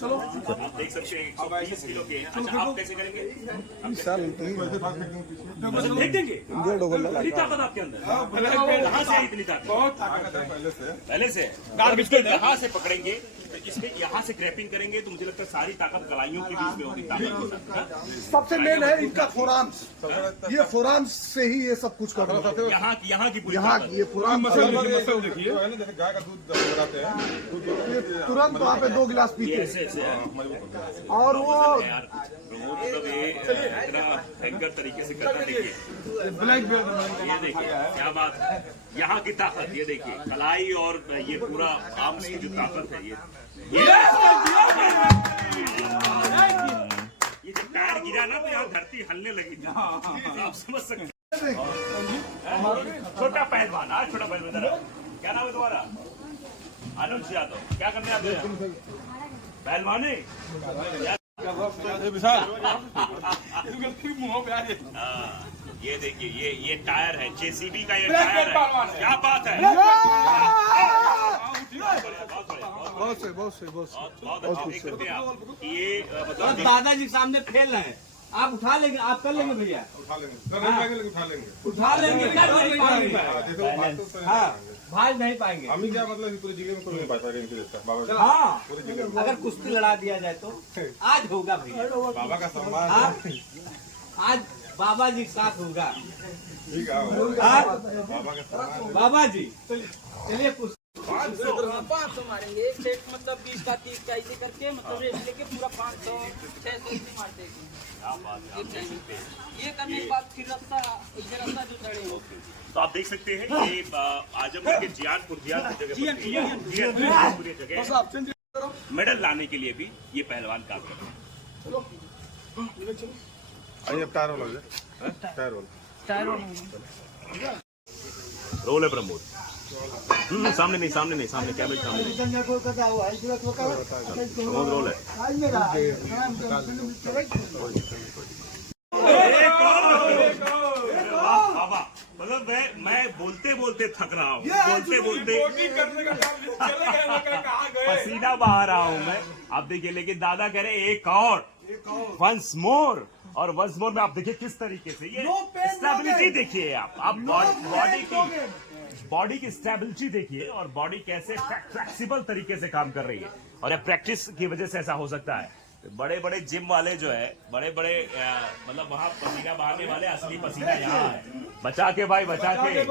चलो आप देख सकते हैं 120 किलो के हैं। अच्छा आप कैसे करेंगे? फेंक देंगे? इतनी ताकत आपके अंदर कहाँ से है? इतनी ताकत बहुत ताकत है पहले से अब इसको यहाँ से पकड़ेंगे तो इसमें यहाँ से ग्रैपिंग करेंगे तो मुझे लगता है सारी ताकत कलाइयों के बीच में होगी। ताकत सबसे मेन है इनका फोराम्स, ये फोराम्स से ही ये सब कुछ कर रहा था। यहाँ की पूरी यहाँ ताकत। ये फोराम मसल देखिए जैसे गाय का दूध बनाते हैं ये तुरंत वहाँ पे 2 गिलास पीते ऐसे ऐसे है। हैं और वो यार वो मतलब ये इतना भयंकर तरीके से करता। देखिए ये देखिए क्या बात है, यहाँ की ताकत ये देखिए, कलाई और ये पूरा आर्म्स की जो ताकत है ये जब टायर गिरा ना तो यहाँ धरती हलने लगी थी। आप समझ सकते हैं। छोटा पहलवान, आज छोटा पहलवान, क्या नाम है तुम्हारा? अनुज यादव। क्या करने आते हैं? पहलवानी। ये देखिए ये टायर है, जेसीबी का ये टायर है। क्या बात है, बहुत से बहुत अच्छा देख सकते हैं आप। ये मतलब दादाजी के सामने फेल रहे हैं, आप उठा लेंगे, आप कर लेंगे भैया, उठा लेंगे उठा लेंगे, कर नहीं पाएंगे। हाँ भाज नहीं पाएंगे। हम ही क्या मतलब पूरे जिले में कोई नहीं पाता इनके जैसा बाबा। हाँ अगर कुश्ती लड़ा दिया जाए तो आज होगा भैया। बाबा का सम्मान आज बाबा जी के साथ होगा। ठीक है हाँ? बाबा का सम्मान। बाबा जी चलिए कुश्ती 500 मारेंगे एक सेट, मतलब 20 का 30 का ऐसे करके, मतलब रेट लेके पूरा 500 600 ऐसे मारते हैं एक टाइम पे। ये करने के बाद फिर रास्ता जो चढ़े हो। तो आप देख सकते हैं ये आजमगढ़ के जियानपुर जगह मेडल लाने के लिए भी ये पहलवान काम कर रहे हैं। आइए अब टायर वाला टायर वाला रोल है प्रमोद। सामने नहीं कैमरे सामने नहीं। प्रमोद रोल है। बाबा मतलब मैं बोलते थक रहा हूँ, बोलते पसीना बहा रहा हूँ मैं। आप देखिए, लेकिन दादा कह रहे एक और वंस मोर, और वंस मोर में आप देखिए किस तरीके से ये स्टेबिलिटी देखिए। आप बॉडी की स्टेबिलिटी देखिए और बॉडी कैसे फ्लेक्सिबल तरीके से काम कर रही है। और प्रैक्टिस की वजह से ऐसा हो सकता है। बड़े बड़े जिम वाले जो है, बड़े मतलब वहाँ पसीना बहाने वाले, असली पसीना यहाँ है। बचा के भाई, बचा के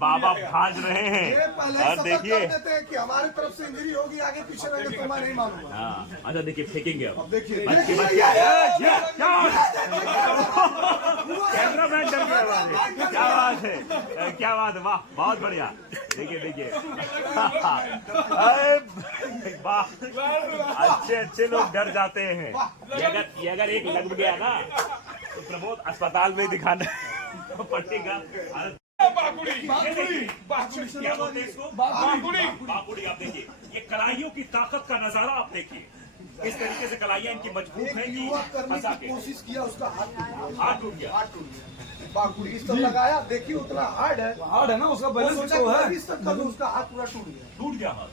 बाबा भाज रहे हैं। और देखिए कि हमारी तरफ से इंजरी होगी, आगे पीछे रहेंगे तो मैं नहीं मानूंगा। हाँ अच्छा देखिए फेंकेंगे अब देखिए कैमरामैन डर गया। क्या बात है, क्या बात है, वाह बहुत बढ़िया। देखिए अच्छे लोग डर जाते हैं। ये अगर एक लग गया ना तो प्रमोद अस्पताल में दिखाना पड़ेगा। बाकुड़ी आप देखिए, ये कलाइयों की ताकत का नजारा आप देखिए, इस तरीके से कलाइयां इनकी मजबूत है कि करने फंसा की के कोशिश किया, उसका हाथ टूट गया। बाकुड़ी इस तरह लगाया, देखिए उतना हार्ड है ना, उसका बैलेंस तो है। इस तक उसका हाथ पूरा टूट गया हाथ।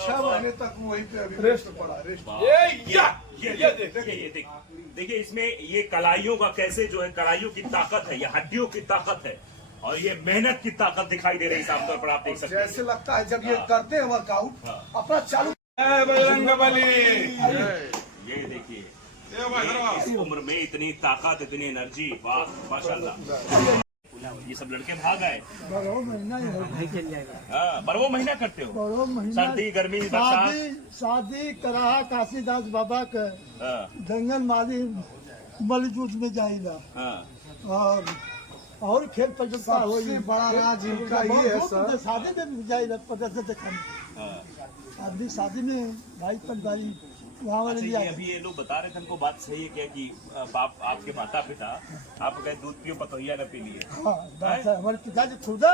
6 महीने तक वहीं पे अभी रेस्ट पड़ा। ये देखिए इसमें ये कलाइयों का कैसे जो है, कलाइयों की ताकत है, ये हड्डियों की ताकत है और ये मेहनत की ताकत दिखाई दे रही है साफ तौर पर। आप देख सकते हैं जैसे लगता है जब ये करते हैं वर्कआउट अपना चालू। ये देखिए इस उम्र में इतनी ताकत, इतनी एनर्जी, वाह माशाल्लाह। ये सब लड़के भाग आए। हाँ बरवो महीना करते हो, सर्दी गर्मी बरसात। शादी करा काशीदास बाबा के जंगल माली बलजूत में जाइला। और खेल प्रतियोगिता हो, बड़ा राज इनका ये है सर। शादी में जाइला प्रदर्शन दिखाने। आदमी शादी में भाई पंडाली वहाँ वाले अच्छा, अभी ये लोग बता रहे थे, हमको बात सही है क्या कि आपके माता पिता आप कहे दूध पियो पतोहिया न पी लिए? हमारे पिताजी खुद है।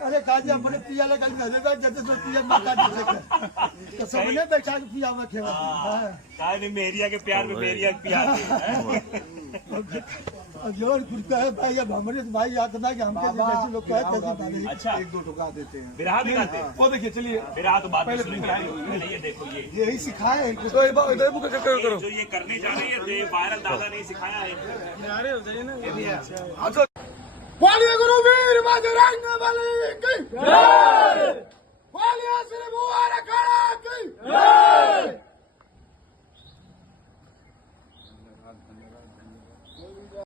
अरे काजी अपने पिया लगा जैसे तो पिया माता जी से सबने बैठा के पिया में खेला। मेरिया के प्यार में मेरिया पिया जोर खुद है भाई, अब हमारे भाई आत्मा के हमके जैसे लोग कहे तैसे बात है। अच्छा, एक दो ठुका देते हैं। बिरहा भी गाते हैं? वो देखिए, चलिए बिरहा तो बात में सुनेंगे। पहले ये देखो, ये यही सिखाए हैं इनको। तो एक बार इधर मुझे करो। जो ये करने जा रहे हैं ये वायरल दादा ने सिखाया है। बोलिए गुरुवीर बजरंग बली की जय, बोलिए श्री बुआ अखाड़ा की जय।